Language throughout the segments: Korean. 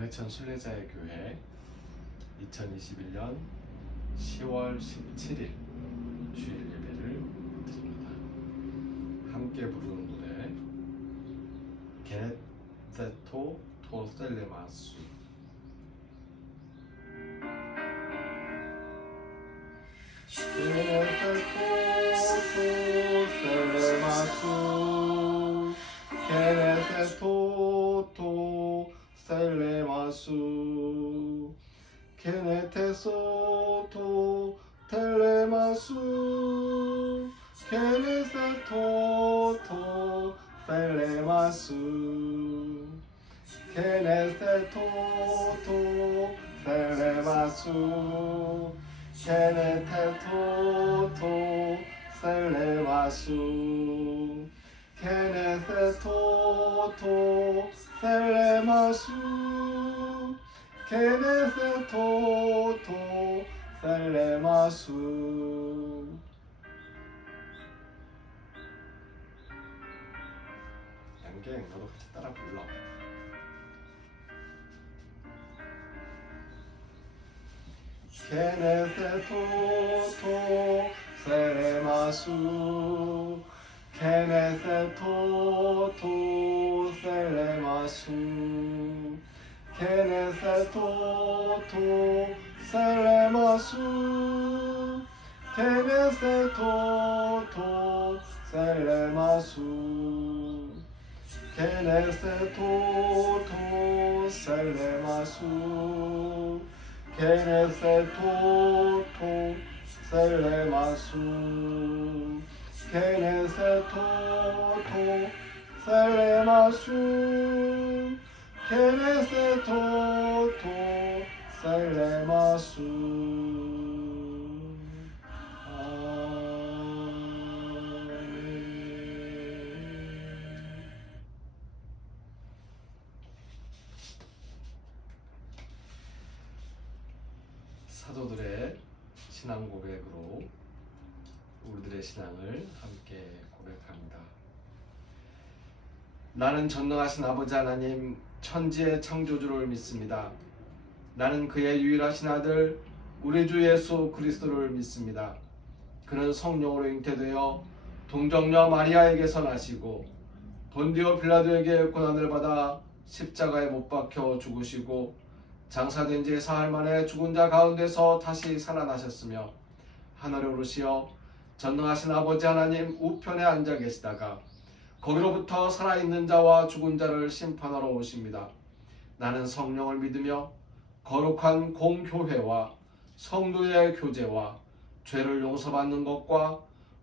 도내천 순례자의 교회 2021년 10월 17일 주일 예배를 드립니다. 함께 부르는 노래 게네세토 토셀레마수. 게네세토 토셀레마수 게네테소토 텔레마수 게네세토토 텔레마수 게네세토토 텔레마수 게네테토토 텔레마수 게네세토토 텔레마수 게네세토토 텔레마수. 양갱 너도 같이 따라 불러. 게네세토토 텔레마수 게네세토토 텔레마수 게네세토토 텔레마수 게네세토토 텔레마수 게네세토토 텔레마수 게네세토토 텔레마수 게네세토토 텔레마수 게네세토토 텔레마수. 사도들의 신앙 고백으로 우리들의 신앙을 함께 고백합니다. 나는 전능하신 아버지 하나님 천지의 창조주를 믿습니다. 나는 그의 유일하신 아들 우리 주 예수 그리스도를 믿습니다. 그는 성령으로 잉태되어 동정녀 마리아에게서 나시고 본디오 빌라도에게 고난을 받아 십자가에 못 박혀 죽으시고 장사된 지 사흘 만에 죽은 자 가운데서 다시 살아나셨으며 하늘에 오르시어 전능하신 아버지 하나님 우편에 앉아 계시다가 거기로부터 살아있는 자와 죽은 자를 심판하러 오십니다. 나는 성령을 믿으며 거룩한 공교회와 성도의 교제와 죄를 용서받는 것과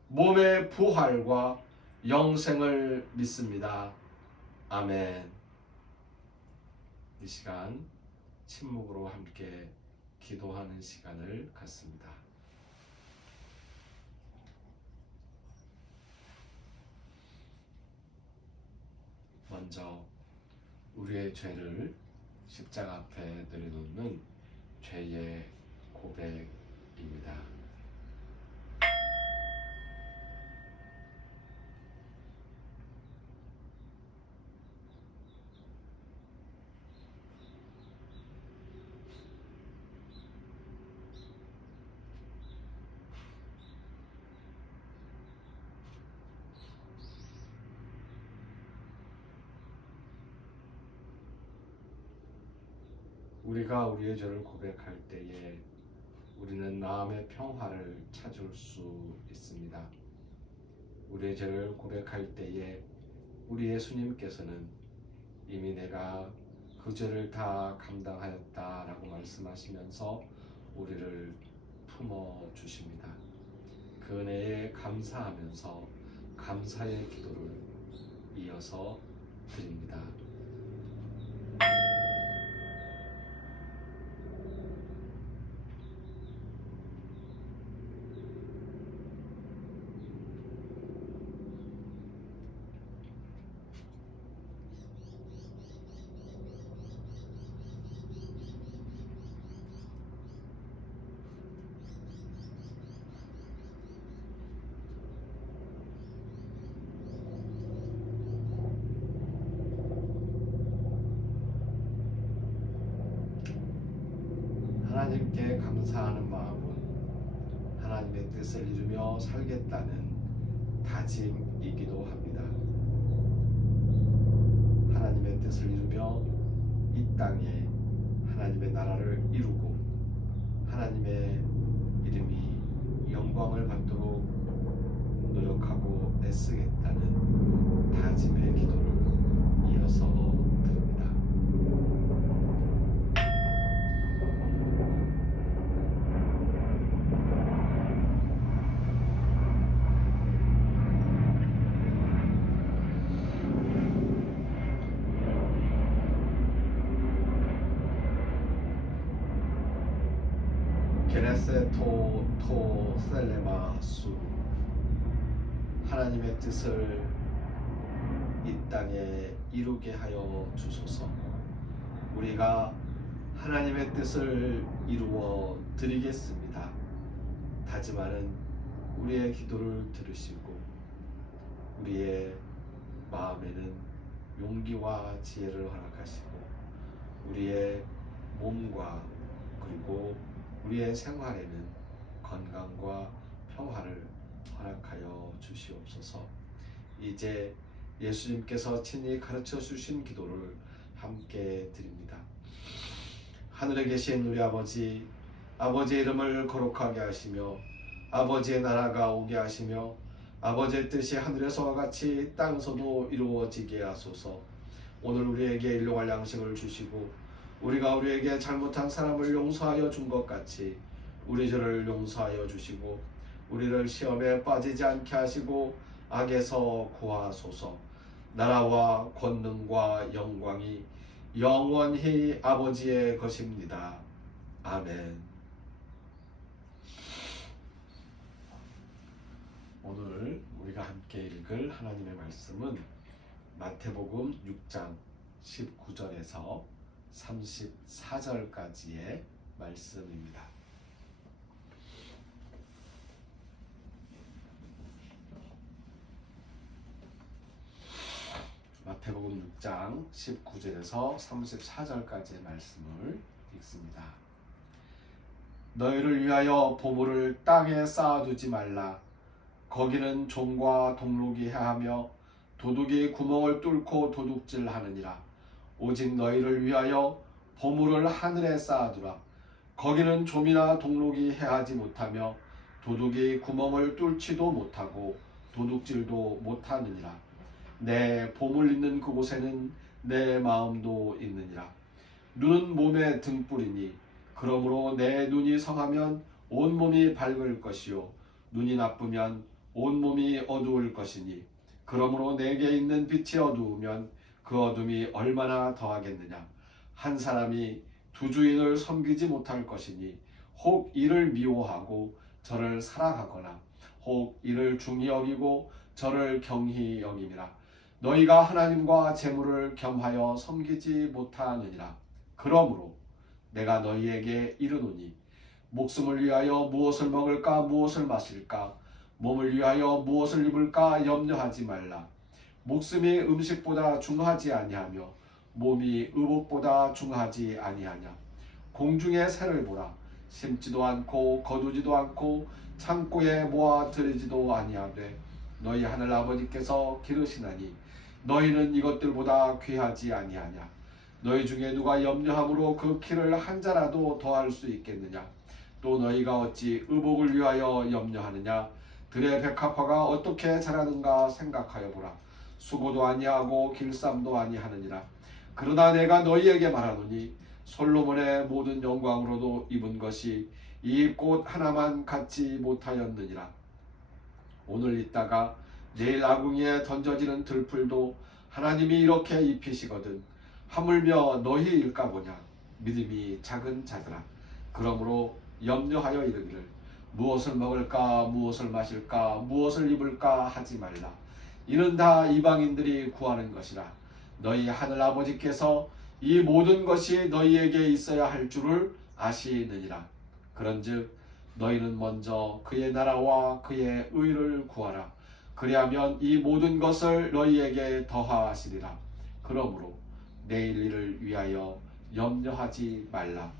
몸의 부활과 영생을 믿습니다. 아멘. 이 시간 침묵으로 함께 기도하는 시간을 갖습니다. 먼저 우리의 죄를 십자가 앞에 내려놓는 죄의 고백입니다. 우리가 우리의 죄를 고백할 때에 우리는 마음의 평화를 찾을 수 있습니다. 우리의 죄를 고백할 때에 우리 예수님께서는 이미 내가 그 죄를 다 감당하였다라고 말씀하시면서 우리를 품어주십니다. 그 은혜에 감사하면서 감사의 기도를 이어서 드립니다. 하나님께 감사하는 마음은 하나님의 뜻을 이루며 살겠다는 다짐이기도 합니다. 하나님의 뜻을 이루며 이 땅에 하나님의 나라를 이루고 하나님의 이름이 영광을 받도록 노력하고 애쓰겠다는 다짐의 기도를 이어서 드립니다. 게네세토 토 셀레마수 하나님의 뜻을 이 땅에 이루게 하여 주소서. 우리가 하나님의 뜻을 이루어 드리겠습니다. 다짐하는 우리의 기도를 들으시고 우리의 마음에는 용기와 지혜를 허락하시고 우리의 몸과 그리고 우리의 생활에는 건강과 평화를 허락하여 주시옵소서. 이제 예수님께서 친히 가르쳐 주신 기도를 함께 드립니다. 하늘에 계신 우리 아버지, 아버지의 이름을 거룩하게 하시며 아버지의 나라가 오게 하시며 아버지의 뜻이 하늘에서와 같이 땅에서도 이루어지게 하소서. 오늘 우리에게 일용할 양식을 주시고 우리가 우리에게 잘못한 사람을 용서하여 준 것 같이 우리 죄를 용서하여 주시고 우리를 시험에 빠지지 않게 하시고 악에서 구하소서. 나라와 권능과 영광이 영원히 아버지의 것입니다. 아멘. 오늘 우리가 함께 읽을 하나님의 말씀은 마태복음 6장 19절에서 34절까지의 말씀입니다. 마태복음 6장 19절에서 34절까지의 말씀을 읽습니다. 너희를 위하여 보물을 땅에 쌓아두지 말라. 거기는 종과 동록이 해하며 도둑이 구멍을 뚫고 도둑질하느니라. 오직 너희를 위하여 보물을 하늘에 쌓아두라. 거기는 좀이나 동록이 해하지 못하며 도둑이 구멍을 뚫지도 못하고 도둑질도 못하느니라. 내 보물 있는 그곳에는 내 마음도 있느니라. 눈은 몸의 등불이니 그러므로 내 눈이 성하면 온몸이 밝을 것이요 눈이 나쁘면 온몸이 어두울 것이니 그러므로 내게 있는 빛이 어두우면 그 어둠이 얼마나 더하겠느냐. 한 사람이 두 주인을 섬기지 못할 것이니 혹 이를 미워하고 저를 사랑하거나 혹 이를 중히 여기고 저를 경히 여김이라. 너희가 하나님과 재물을 겸하여 섬기지 못하느니라. 그러므로 내가 너희에게 이르노니 목숨을 위하여 무엇을 먹을까 무엇을 마실까 몸을 위하여 무엇을 입을까 염려하지 말라. 목숨이 음식보다 중하지 아니하며 몸이 의복보다 중하지 아니하냐. 공중의 새를 보라. 심지도 않고 거두지도 않고 창고에 모아 들이지도 아니하되 너희 하늘 아버지께서 기르시나니 너희는 이것들보다 귀하지 아니하냐. 너희 중에 누가 염려함으로 그 키를 한 자라도 더할 수 있겠느냐. 또 너희가 어찌 의복을 위하여 염려하느냐. 들의 백합화가 어떻게 자라는가 생각하여 보라. 수고도 아니하고 길쌈도 아니하느니라. 그러나 내가 너희에게 말하노니 솔로몬의 모든 영광으로도 입은 것이 이 꽃 하나만 갖지 못하였느니라. 오늘 있다가 내일 아궁이에 던져지는 들풀도 하나님이 이렇게 입히시거든. 하물며 너희일까 보냐. 믿음이 작은 자들아. 그러므로 염려하여 이르기를 무엇을 먹을까 무엇을 마실까 무엇을 입을까 하지 말라. 이는 다 이방인들이 구하는 것이라. 너희 하늘 아버지께서 이 모든 것이 너희에게 있어야 할 줄을 아시느니라. 그런즉 너희는 먼저 그의 나라와 그의 의를 구하라. 그리하면 이 모든 것을 너희에게 더하시리라. 그러므로 내일 일을 위하여 염려하지 말라.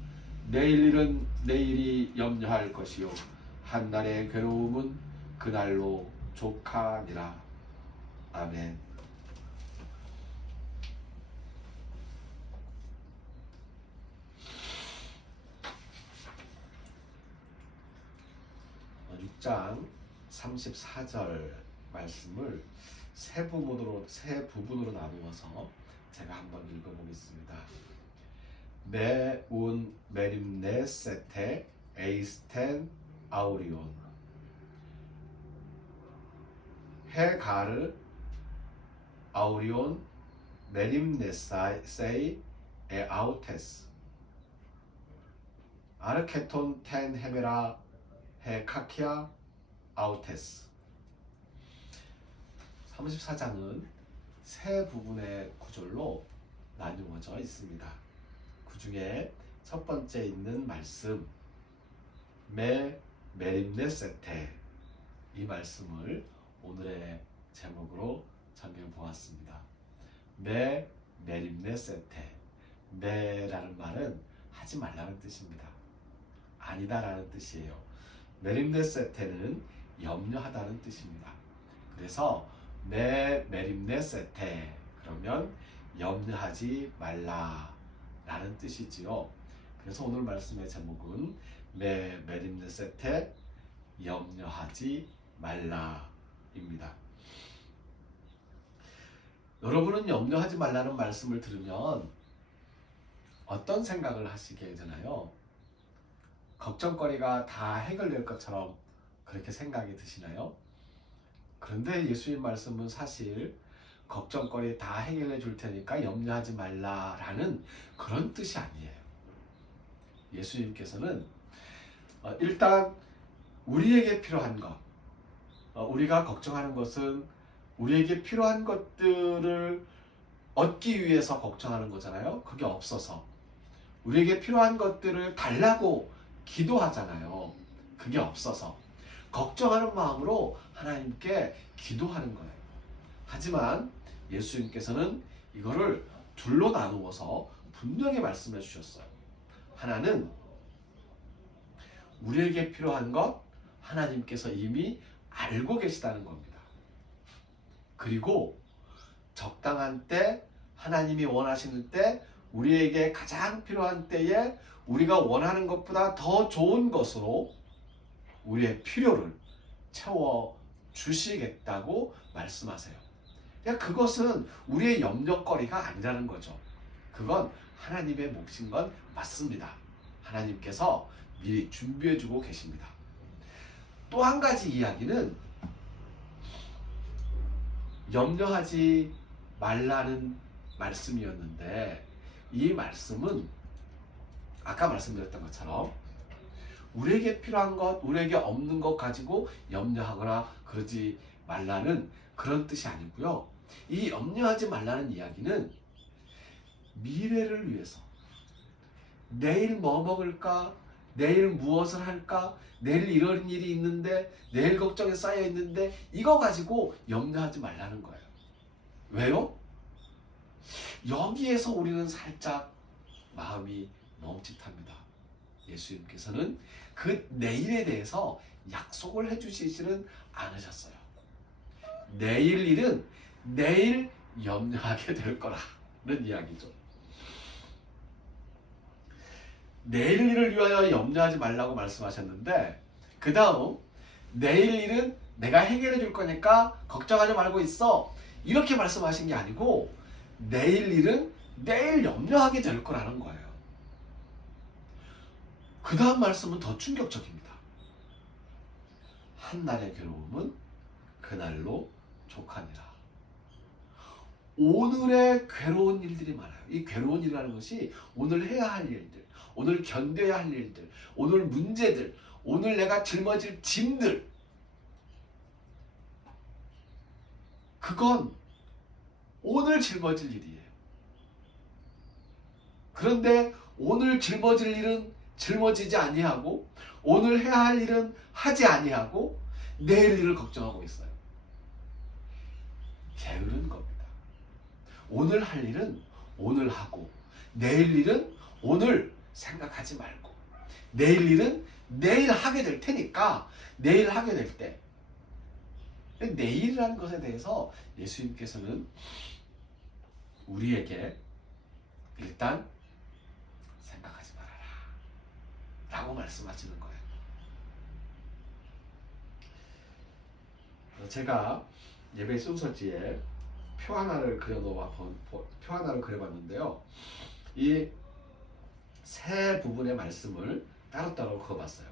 내일 일은 내일이 염려할 것이요 한 날의 괴로움은 그날로 족하니라. 아멘. 6장 34절 말씀을 세 부분으로 나누어서 제가 한번 읽어보겠습니다. 메운 메림네세테 에이스텐 아우리온 헤가르 아우리온 메림네세이 에아우테스 아르케톤 텐 헤메라 헤카키아 아우테스. 34장은 세 부분의 구절로 나누어져 있습니다. 그 중에 첫 번째 있는 말씀 메림네세테, 이 말씀을 오늘의 제목으로 정해 보았습니다. 메림네세테, 메라는 말은 하지 말라는 뜻입니다. 아니다라는 뜻이에요. 메림네세테는 염려하다는 뜻입니다. 그래서 메림네세테 그러면 염려하지 말라 라는 뜻이지요. 그래서 오늘 말씀의 제목은 메림네세테 염려하지 말라 입니다. 여러분은 염려하지 말라는 말씀을 들으면 어떤 생각을 하시게 되나요? 걱정거리가 다 해결될 것처럼 그렇게 생각이 드시나요? 그런데 예수님 말씀은 사실 걱정거리 다 해결해 줄 테니까 염려하지 말라라는 그런 뜻이 아니에요. 예수님께서는 일단 우리에게 필요한 것, 우리가 걱정하는 것은 우리에게 필요한 것들을 얻기 위해서 걱정하는 거잖아요. 그게 없어서 우리에게 필요한 것들을 달라고 기도하잖아요. 그게 없어서 걱정하는 마음으로 하나님께 기도하는 거예요. 하지만 예수님께서는 이거를 둘로 나누어서 분명히 말씀해 주셨어요. 하나는 우리에게 필요한 것 하나님께서 이미 알고 계시다는 겁니다. 그리고 적당한 때 하나님이 원하시는 때 우리에게 가장 필요한 때에 우리가 원하는 것보다 더 좋은 것으로 우리의 필요를 채워 주시겠다고 말씀하세요. 그러니까 그것은 우리의 염려거리가 아니라는 거죠. 그건 하나님의 몫인 건 맞습니다. 하나님께서 미리 준비해 주고 계십니다. 또 한 가지 이야기는 염려하지 말라는 말씀이었는데, 이 말씀은 아까 말씀드렸던 것처럼 우리에게 필요한 것, 우리에게 없는 것 가지고 염려하거나 그러지 말라는 그런 뜻이 아니고요. 이 염려하지 말라는 이야기는 미래를 위해서, 내일 뭐 먹을까? 내일 무엇을 할까? 내일 이런 일이 있는데, 내일 걱정에 쌓여 있는데 이거 가지고 염려하지 말라는 거예요. 왜요? 여기에서 우리는 살짝 마음이 멈칫합니다. 예수님께서는 그 내일에 대해서 약속을 해주시지는 않으셨어요. 내일 일은 내일 염려하게 될 거라는 이야기죠. 내일 일을 위하여 염려하지 말라고 말씀하셨는데, 그 다음 내일 일은 내가 해결해 줄 거니까 걱정하지 말고 있어, 이렇게 말씀하신 게 아니고 내일 일은 내일 염려하게 될 거라는 거예요. 그 다음 말씀은 더 충격적입니다. 한날의 괴로움은 그날로 족하니라. 오늘의 괴로운 일들이 많아요. 이 괴로운 일이라는 것이 오늘 해야 할 일들, 오늘 견뎌야 할 일들, 오늘 문제들, 오늘 내가 짊어질 짐들, 그건 오늘 짊어질 일이에요. 그런데 오늘 짊어질 일은 짊어지지 아니하고, 오늘 해야 할 일은 하지 아니하고 내일 일을 걱정하고 있어요. 게으른 겁니다. 오늘 할 일은 오늘 하고 내일 일은 오늘 생각하지 말고 내일 일은 내일 하게 될 테니까 내일 하게 될 때. 내일이라는 것에 대해서 예수님께서는 우리에게 일단 생각하지 말아라 라고 말씀하시는 거예요. 제가 예배 순서지에 표 하나를 그려봤는데요. 이 세 부분의 말씀을 따로따로 그어봤어요.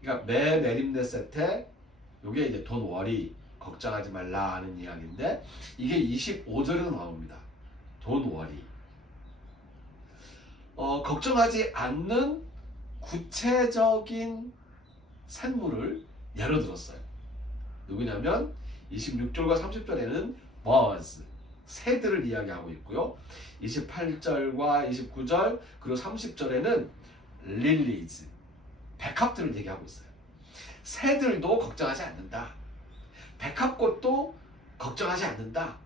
그러니까 매 메림네셋에 요게 이제 돈 워리 걱정하지 말라 하는 이야기인데 이게 25절에도 나옵니다. 돈 워리. 걱정하지 않는 구체적인 생물을 예로 들었어요. 누구냐면 26절과 30절에는 birds, 새들을 이야기하고 있고요. 28절과 29절 그리고 30절에는 lilies, 백합들을 얘기하고 있어요. 새들도 걱정하지 않는다. 백합꽃도 걱정하지 않는다.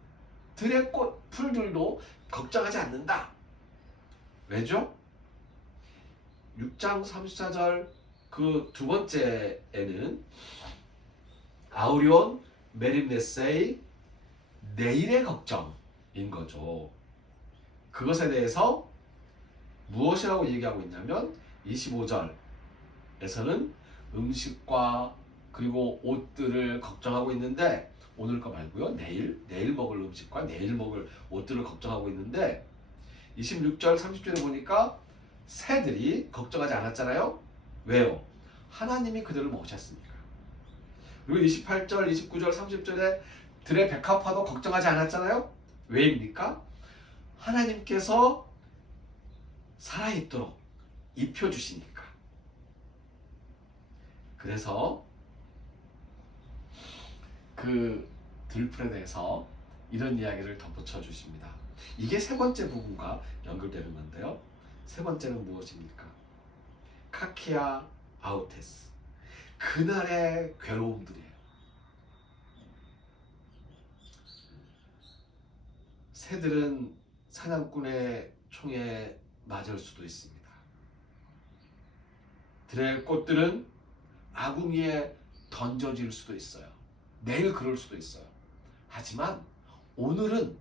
들의 꽃, 풀들도 걱정하지 않는다. 왜죠? 6장 34절 그 두 번째에는 아우리온 메림네세이 내일의 걱정인 거죠. 그것에 대해서 무엇이라고 얘기하고 있냐면 25절에서는 음식과 그리고 옷들을 걱정하고 있는데 오늘 거 말고요. 내일 먹을 음식과 내일 먹을 옷들을 걱정하고 있는데 26절 30절에 보니까 새들이 걱정하지 않았잖아요. 왜요? 하나님이 그들을 먹으셨으니까. 그리고 28절, 29절, 30절에 들의 백합화도 걱정하지 않았잖아요. 왜입니까? 하나님께서 살아있도록 입혀주시니까. 그래서 그 들풀에 대해서 이런 이야기를 덧붙여 주십니다. 이게 세 번째 부분과 연결되는 건데요. 세 번째는 무엇입니까? 카키아 아우테스. 그날의 괴로움들이에요. 새들은 사냥꾼의 총에 맞을 수도 있습니다. 들의 꽃들은 아궁이에 던져질 수도 있어요. 내일 그럴 수도 있어요. 하지만 오늘은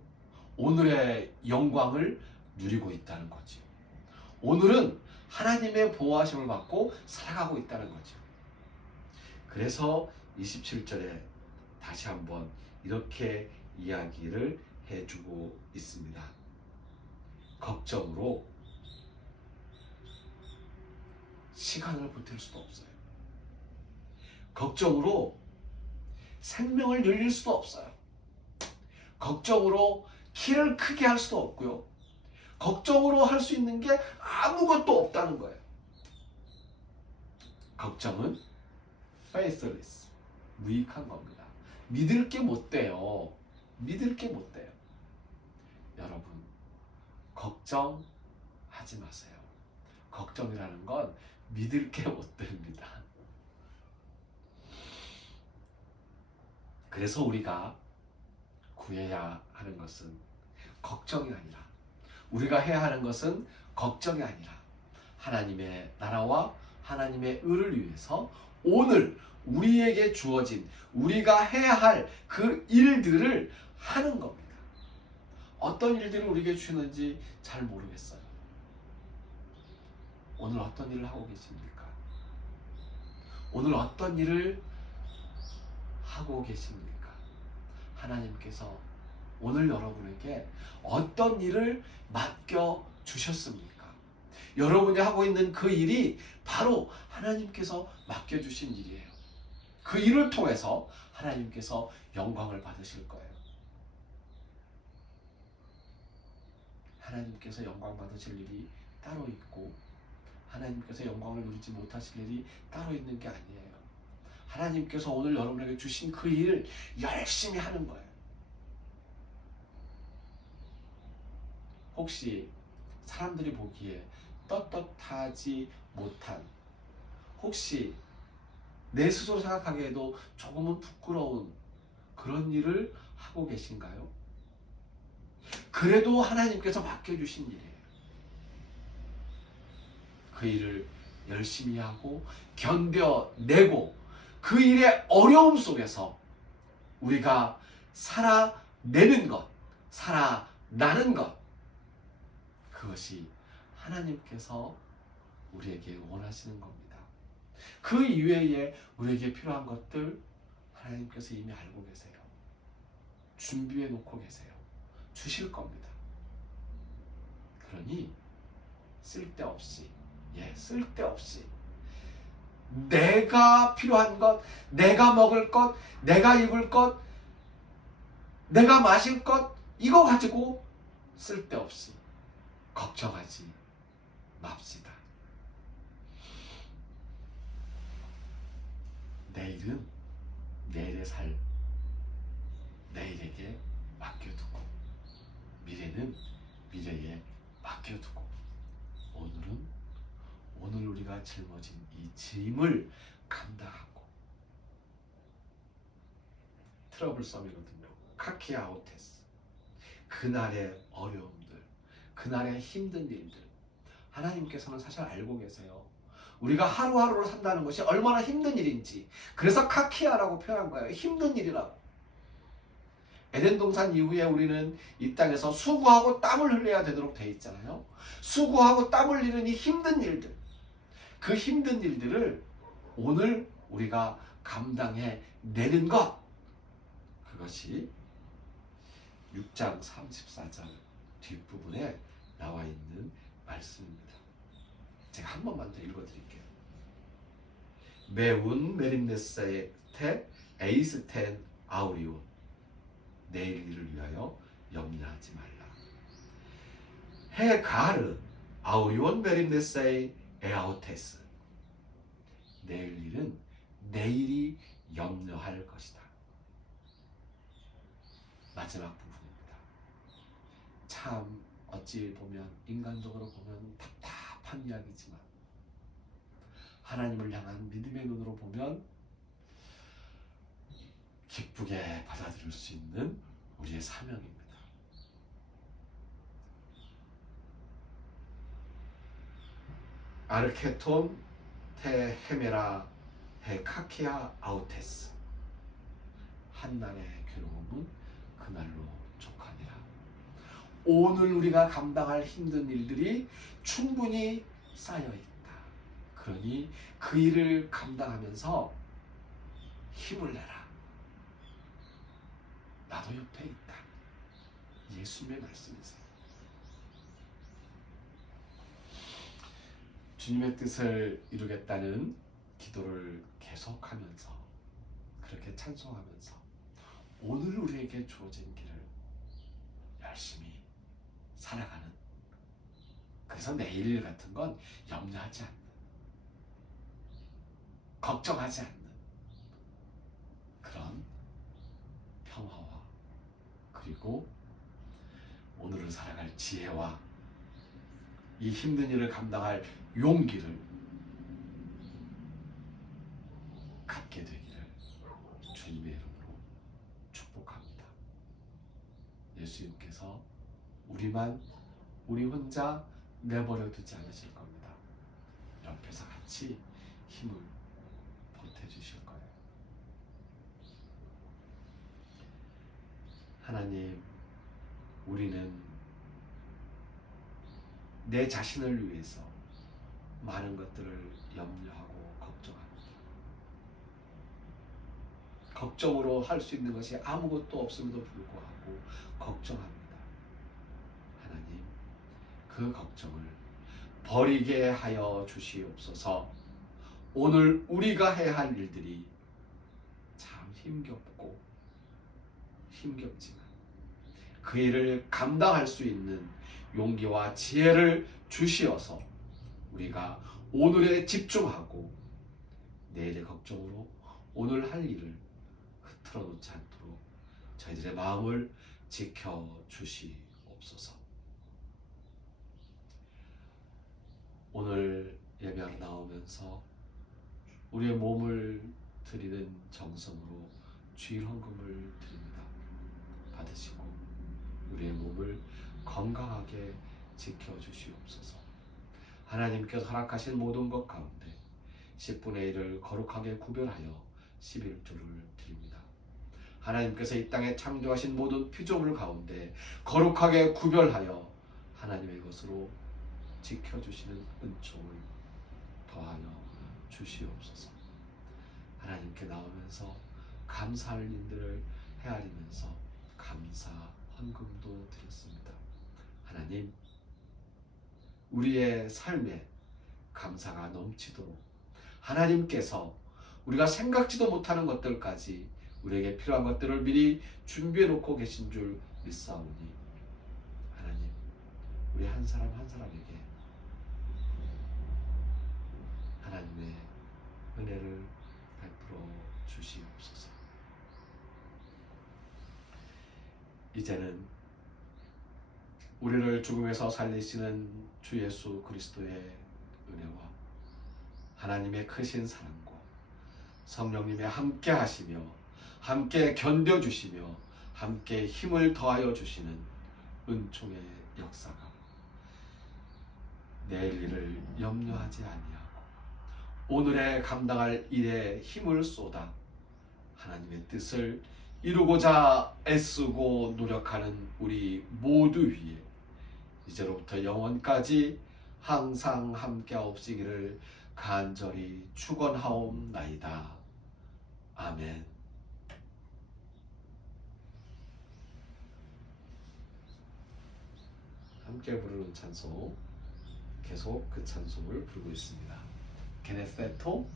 오늘의 영광을 누리고 있다는 거지. 오늘은 하나님의 보호하심을 받고 살아가고 있다는 거죠. 그래서 27절에 다시 한번 이렇게 이야기를 해주고 있습니다. 걱정으로 시간을 보탤 수도 없어요. 걱정으로 생명을 늘릴 수도 없어요. 걱정으로 키를 크게 할 수도 없고요. 걱정으로 할 수 있는 게 아무것도 없다는 거예요. 걱정은 faithless, 무익한 겁니다. 믿을 게 못 돼요. 믿을 게 못 돼요. 여러분, 걱정하지 마세요. 걱정이라는 건 믿을 게 못 됩니다. 그래서 우리가 구해야 하는 것은 걱정이 아니라, 우리가 해야 하는 것은 걱정이 아니라 하나님의 나라와 하나님의 의를 위해서 오늘 우리에게 주어진 우리가 해야 할 그 일들을 하는 겁니다. 어떤 일들을 우리에게 주시는지 잘 모르겠어요. 오늘 어떤 일을 하고 계십니까? 오늘 어떤 일을 하고 계십니까? 하나님께서 오늘 여러분에게 어떤 일을 맡겨 주셨습니까? 여러분이 하고 있는 그 일이 바로 하나님께서 맡겨 주신 일이에요. 그 일을 통해서 하나님께서 영광을 받으실 거예요. 하나님께서 영광 받으실 일이 따로 있고 하나님께서 영광을 누리지 못하실 일이 따로 있는 게 아니에요. 하나님께서 오늘 여러분에게 주신 그 일을 열심히 하는 거예요. 혹시 사람들이 보기에 떳떳하지 못한, 혹시 내 스스로 생각하기에도 조금은 부끄러운 그런 일을 하고 계신가요? 그래도 하나님께서 맡겨주신 일이에요. 그 일을 열심히 하고 견뎌내고 그 일의 어려움 속에서 우리가 살아내는 것, 살아나는 것, 그것이 하나님께서 우리에게 원하시는 겁니다. 그 이외에 우리에게 필요한 것들 하나님께서 이미 알고 계세요. 준비해 놓고 계세요. 주실 겁니다. 그러니 쓸데없이, 쓸데없이 내가 필요한 것, 내가 먹을 것, 내가 입을 것, 내가 마실 것, 이거 가지고 쓸데없이 걱정하지 맙시다. 내일은 내일의 삶, 내일에게 맡겨두고, 미래는 미래에 맡겨두고, 오늘은 오늘 우리가 짊어진 이 짐을 감당하고, 트러블섬이거든요. 카키아우테스. 그날의 어려움들, 그날의 힘든 일들, 하나님께서는 사실 알고 계세요. 우리가 하루하루를 산다는 것이 얼마나 힘든 일인지. 그래서 카키아라고 표현한 거예요. 힘든 일이라고. 에덴 동산 이후에 우리는 이 땅에서 수고하고 땀을 흘려야 되도록 돼 있잖아요. 수고하고 땀 흘리는 이 힘든 일들, 그 힘든 일들을 오늘 우리가 감당해 내는 것, 그것이 6장 34절 뒷부분에 나와 있는 말씀입니다. 제가 한 번만 더 읽어드릴게요. 메운 메림네스테 에이스텐 아우리온, 내일 일을 위하여 염려하지 말라. 헤가르 아우리온 메림네스의 에아우테스, 내일 일은 내일이 염려할 것이다. 마지막 부분입니다. 참 어찌 보면, 인간적으로 보면 답답한 이야기지만 하나님을 향한 믿음의 눈으로 보면 기쁘게 받아들일 수 있는 우리의 사명입니다. 아르케톤 테 헤메라 헤 카키아 아우테스, 한날의 괴로움은 그날로 족하니라. 오늘 우리가 감당할 힘든 일들이 충분히 쌓여있다. 그러니 그 일을 감당하면서 힘을 내라. 나도 옆에 있다. 예수님의 말씀이세요. 주님의 뜻을 이루겠다는 기도를 계속하면서, 그렇게 찬송하면서 오늘 우리에게 주어진 길을 열심히 살아가는, 그래서 내일 같은 건 염려하지 않는, 걱정하지 않는 그런 평화와, 그리고 오늘을 살아갈 지혜와 이 힘든 일을 감당할 용기를 갖게 되기를 주님의 이름으로 축복합니다. 예수님께서 우리 혼자 내버려 두지 않으실 겁니다. 옆에서 같이 힘을 보태주실 거예요. 하나님, 우리는 내 자신을 위해서 많은 것들을 염려하고 걱정합니다. 걱정으로 할 수 있는 것이 아무것도 없음에도 불구하고 걱정합니다. 하나님, 그 걱정을 버리게 하여 주시옵소서. 오늘 우리가 해야 할 일들이 참 힘겹지만 그 일을 감당할 수 있는 용기와 지혜를 주시어서 우리가 오늘에 집중하고 내일의 걱정으로 오늘 할 일을 흐트러 놓지 않도록 저희들의 마음을 지켜주시옵소서. 오늘 예배하러 나오면서 우리의 몸을 드리는 정성으로 주일 헌금을 드립니다. 받으시고 우리의 몸을 건강하게 지켜주시옵소서. 하나님께서 허락하신 모든 것 가운데 10분의 1을 거룩하게 구별하여 11조를 드립니다. 하나님께서 이 땅에 창조하신 모든 피조물 가운데 거룩하게 구별하여 하나님의 것으로 지켜주시는 은총을 더하여 주시옵소서. 하나님께 나오면서 감사할 일들을 헤아리면서 감사 헌금도 드렸습니다. 하나님, 우리의 삶에 감사가 넘치도록 하나님께서 우리가 생각지도 못하는 것들까지 우리에게 필요한 것들을 미리 준비해 놓고 계신 줄 믿사오니 하나님, 우리 한 사람 한 사람에게 하나님의 은혜를 베풀어 주시옵소서. 이제는 우리를 죽음에서 살리시는 주 예수 그리스도의 은혜와 하나님의 크신 사랑과 성령님의 함께 하시며 함께 견뎌주시며 함께 힘을 더하여 주시는 은총의 역사가 내일 일을 염려하지 아니하고 오늘에 감당할 일에 힘을 쏟아 하나님의 뜻을 이루고자 애쓰고 노력하는 우리 모두 위에 이제로부터 영원까지 항상 함께하옵시기를 간절히 축원하옵나이다. 아멘. 함께 부르는 찬송, 계속 그 찬송을 부르고 있습니다. 게네세토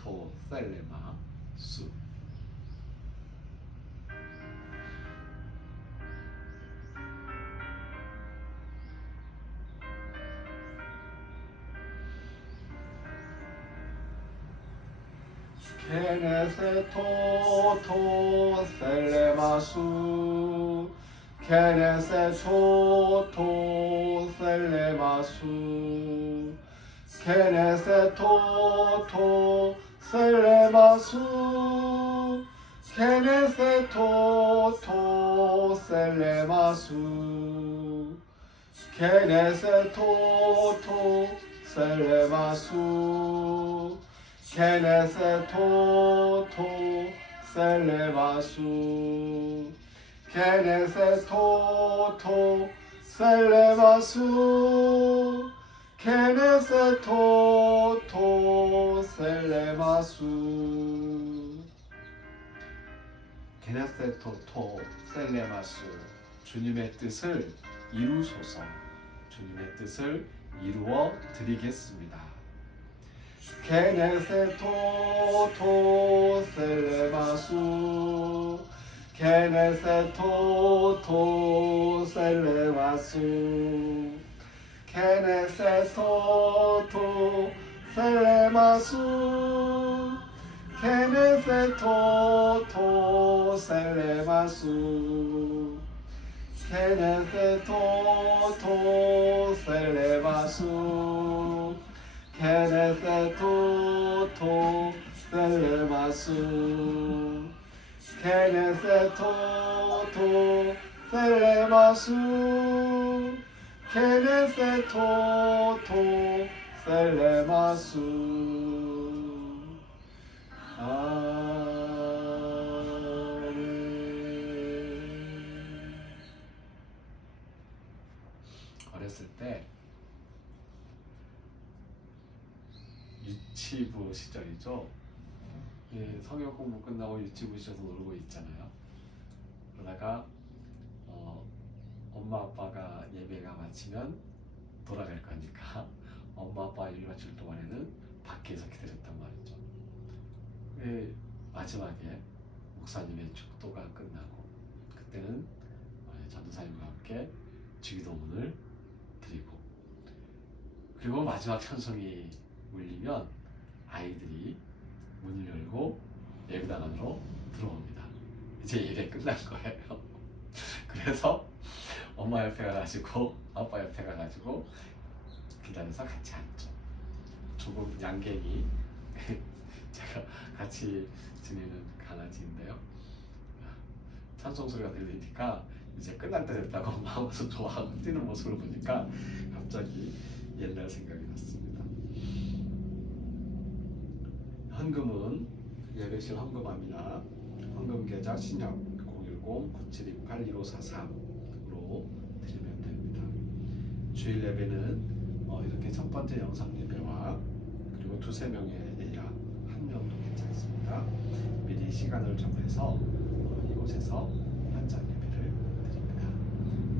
토 셀레마 수. 게네세토 토 셀레마수 게네세토 토 셀레마수 게네세토 토 셀레마수 게네세토 토 셀레마수 게네세토 토 셀레마수 게네세토 토 셀레마수 게네세토 토 셀레마수 게네세토 토 셀레마수 게네세토 토 셀레마수. 주님의 뜻을 이루소서. 주님의 뜻을 이루어 드리겠습니다. 게네세토 토 셀레마수 게네세토 토 셀레마수 게네세토 토 셀레마수 게네세토 토 셀레마수 게네세토 토 셀레마수 게네세토 토 셀레마수 게네세토 토 셀레마수 게네세토 토 셀레마수. 아멘. 어렸을 때 유치부 시절이죠. 성역 공부 끝나고 유치부에서 놀고 있잖아요. 그러다가 엄마 아빠가 예배가 마치면 돌아갈 거니까 엄마 아빠 일 마칠 동안에는 밖에서 기다렸단 말이죠. 마지막에 목사님의 축도가 끝나고 그때는 전도사님과 함께 주기도문을 드리고 그리고 마지막 찬송이 울리면 아이들이 문을 열고 예배당 안으로 들어옵니다. 이제 예배 끝난 거예요. 그래서 엄마 옆에 가가지고 아빠 옆에 가가지고 기다려서 같이 앉죠. 조금 양갱이 제가 같이 지내는 강아지인데요. 찬송 소리가 들리니까 이제 끝날 때 됐다고 마음에서 좋아하고 뛰는 모습을 보니까 갑자기 옛날 생각이 났습니다. 헌금은 예배실 헌금함이나 헌금 계좌 신약 010-9728-1543으로 드리면 됩니다. 주일 예배는 이렇게 첫 번째 영상 예배와 그리고 두세 명의 예야 한 명도 괜찮습니다. 미리 시간을 정해서 이곳에서 현장 예배를 드립니다.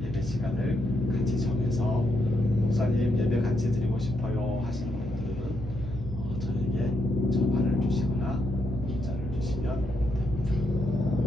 예배 시간을 같이 정해서 목사님 예배 같이 드리고 싶어요 하시는 분들은 저에게 전화를 주시거나 문자를 주시면 됩니다.